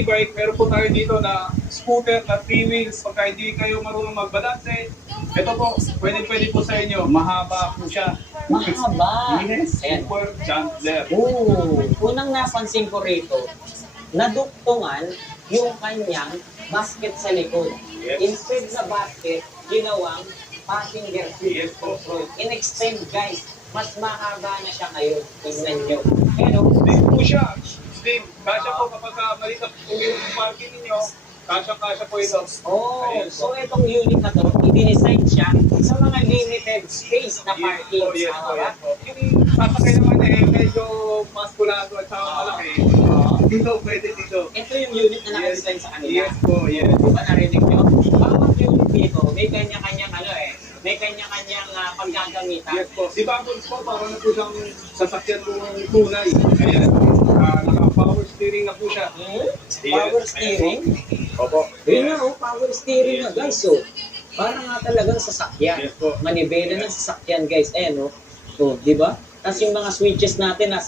e-bike, meron po tayo dito na scooter na 3 wheels. Pagka hindi kayo marunong magbalanse, ito po, pwede po sa inyo. Mahaba po siya. Mahaba. Yes, Ayan. super gentler. Unang napansin ko rito, naduktungan yung kanyang basket sa likod. Yes. Instead na basket, ginawang passenger seat. Yes po. In-extend, guys. Mas mahaba na siya ngayon. Tingnan nyo. Pero, Slim po siya. Slim. Kasya po kapag maliit na po yung parking ninyo, kasya po ito. Ayan. so itong unit na to, i-design siya sa mga limited space na parking. Yes Tama po, ba? yes po. Yung sasakay naman medyo maskulado at saka malaki. Dito, pwede dito. Ito yung unit na naka-design sa kanila. Yes po, yes. Di ba narinig nyo? Bawat unit dito, may kanya-kanyang may kanya-kanyang paggagamitan. Yes po. Si Bubbles po, parang na po siyang sasakyan po ng tunay. Ayan. Naka-power steering na po siya. Power steering? Opo. Yun na, power steering na, guys. So, parang nga talagang sasakyan. Yes po. Manibela ng sasakyan, guys. Ayan, oh. Oh, di ba? Tapos yung mga switches natin, nasa